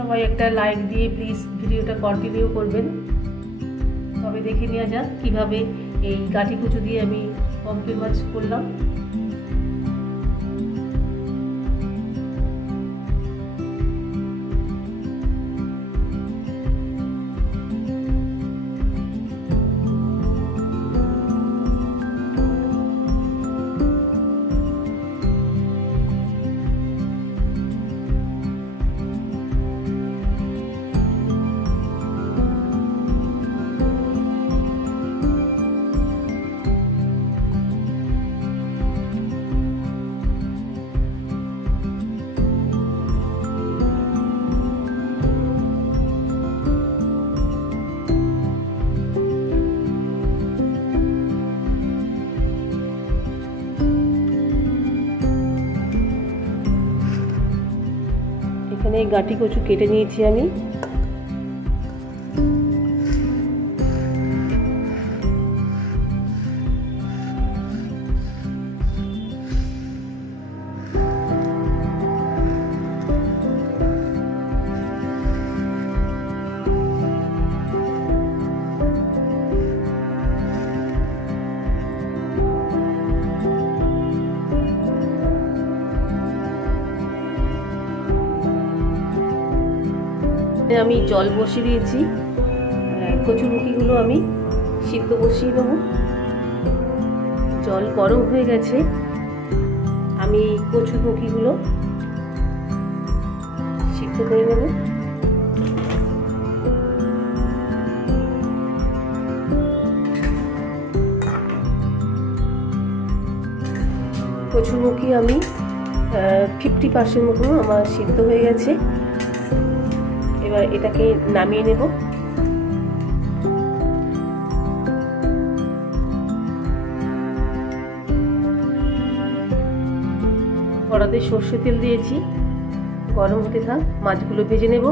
সবাই একটা লাইক দিয়ে প্লিজ ভিডিওটা কন্টিনিউ করবেন। তবে দেখে নেওয়া যাক কীভাবে এই গাঁটি কুচু দিয়ে আমি পমফ্রেট মাছ করলাম। এখানে গাঁটি কচু কেটে নিয়েছি আমি। আমি জল বসিয়ে দিয়েছি, কচুরমুখিগুলো আমি সিদ্ধ বসিয়ে দেবো। জল গরম হয়ে গেছে, আমি কচুরমুখিগুলো সিদ্ধ করে নেব। কচুরমুখি আমি 50% মতো আমার সিদ্ধ হয়ে গেছে। এবার এটাকে নামিয়ে নেব। কড়াতে সর্ষের তেল দিয়েছি, গরম হতে থাক, মাছগুলো ভেজে নেব।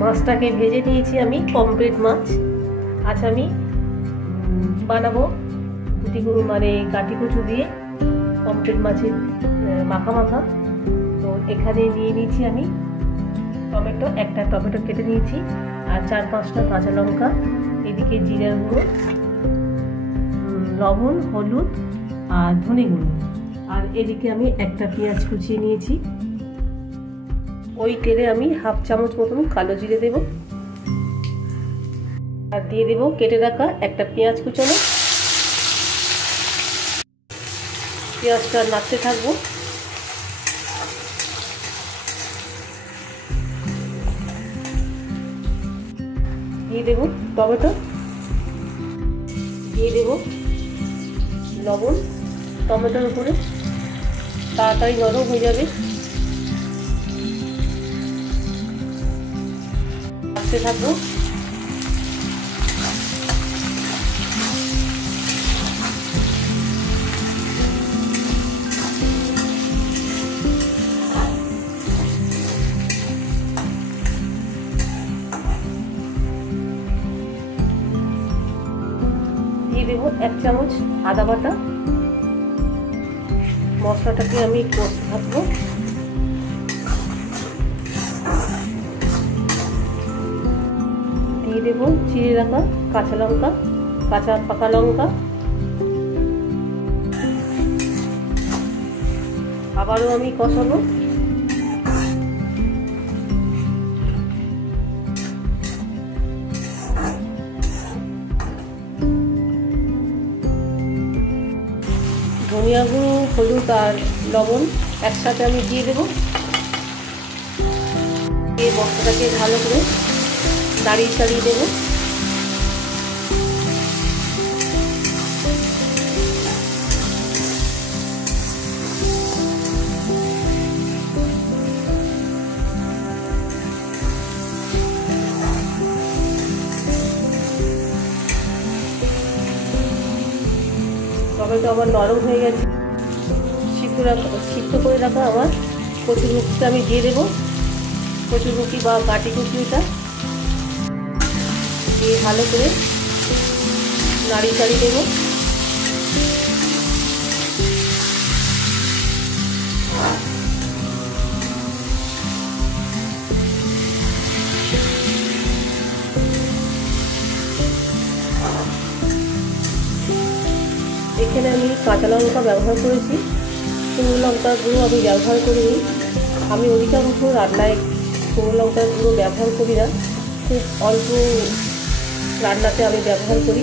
মাছটাকে ভেজে নিয়েছি আমি, পমফ্রেট মাছ। আজ আমি বানাবো মানে গাঁটি কচু দিয়ে পমফ্রেট মাছের মাখা মাখা। তো এখানে নিয়ে নিয়েছি আমি টমেটো, একটা টমেটো কেটে নিয়েছি, আর 4-5টা কাঁচা লঙ্কা, এদিকে জিরার গুঁড়ো, লবণ, হলুদ আর ধনে গুঁড়ো, আর এদিকে আমি একটা পেঁয়াজ কুচিয়ে নিয়েছি। ওই তেলে আমি 1/2 চামচ মতন কালো জিরে দেব, আর দিয়ে দেব কেটে রাখা একটা পেঁয়াজ কুচানো। পেঁয়াজটা নাড়তে থাকবো। দিয়ে দেব টমেটো, দিয়ে দেব লবণ। টমেটোর উপরে তাড়াতাড়ি নরম হয়ে যাবে। নাড়তে থাকবো। দিয়ে দেবো 1 চামচ আদা বাটা। মশলাটাকে আমি কষতে থাকবো। দিয়ে দেবো চিড়ে রাখা কাঁচা লঙ্কা, কাঁচা পাকা লঙ্কা। আবারও আমি কষাবো। ধনিয়া গুঁড়ো, হলুদ আর লবণ একসাথে আমি দিয়ে দেবো। দিয়ে মশলাটাকে ভালো করে নাড়িয়ে চাড়িয়ে দেবো। টমেটো আমার নরম হয়ে গেছে। সিদ্ধ করে রাখা আমার কচুরমুখিটা আমি দিয়ে দেবো। কচুরমুখি বা গাঁটি কচুটা দিয়ে ভালো করে নাড়িয়ে চাড়িয়ে দেবো। এখানে আমি কাঁচা লঙ্কা ব্যবহার করেছি, শুকনো লঙ্কার গুঁড়ো আমি ব্যবহার করিনি। আমি অধিকাংশ রান্নায় শুকনো লঙ্কার গুঁড়ো ব্যবহার করি না, খুব অল্প রান্নাতে আমি ব্যবহার করি।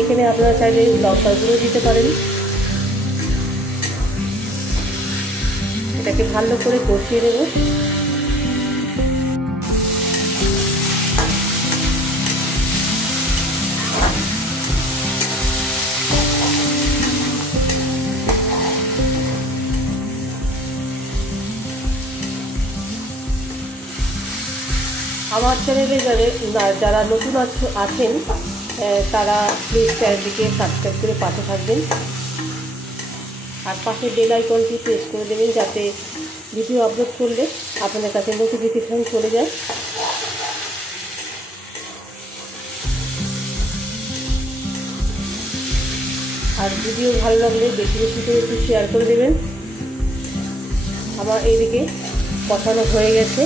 এখানে আপনারা চাইলে লঙ্কার গুঁড়ো দিতে পারেন। এটাকে ভালো করে কষিয়ে নেব। আমার চ্যানেলে যারা নতুন আছেন তারা প্লিজ চ্যানেলটিকে সাবস্ক্রাইব করে পাশে থাকবেন, আর পাশে বেল আইকনটি প্রেস করে দেবেন যাতে ভিডিও আপলোড করলে আপনাদের কাছে নোটিফিকেশান চলে যায়। আর ভিডিও ভালো লাগলে বেশি বেশি করে একটু শেয়ার করে দেবেন। আমার এইদিকে কষানো হয়ে গেছে।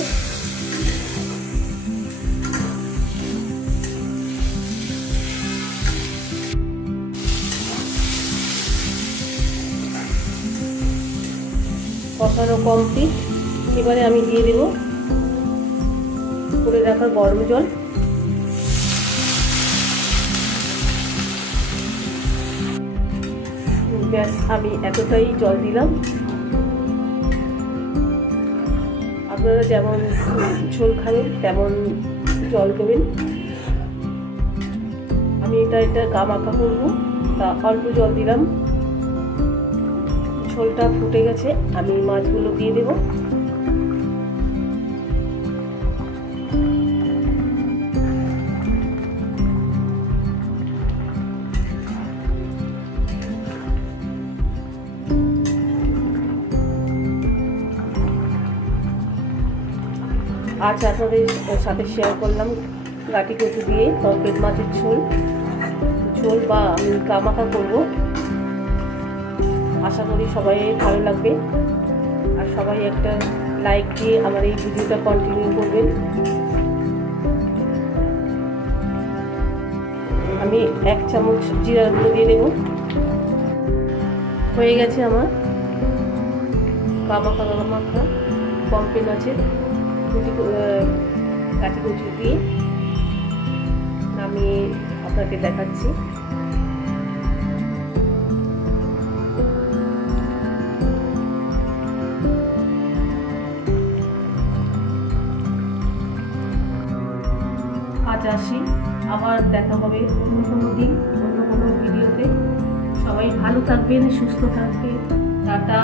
কষানো কমপ্লিট। এবারে আমি দিয়ে দেব করে রাখা গরম জল। ব্যাস, আমি এতটাই জল দিলাম। আপনারা যেমন ঝোল খাবেন তেমন জল দেবেন। আমি এটা গা মাখা করবো, তা অল্প জল দিলাম। ঝোলটা ফুটে গেছে, আমি মাছগুলো দিয়ে দেব। আজ আপনাদের সাথে শেয়ার করলাম গাটি কচু দিয়ে পমফ্রেট মাছের ঝোল বা আমি গা মাখা করবো। আশা করি সবাই ভালো লাগবে, আর সবাই একটা লাইক দিয়ে আমার এই ভিডিওটা কন্টিনিউ করবেন। আমি 1 চামচ জিরার গুঁড়ো দিয়ে দেব। হয়ে গেছে আমার গা মাখা পমফ্রেট মাছের গাটি কচু দিয়ে। আমি আপনাকে দেখাচ্ছি। আজ আসি, আবার দেখা হবে অন্য কোনো দিন অন্য কোনো ভিডিওতে। সবাই ভালো থাকবেন, সুস্থ থাকবেন। টাটা।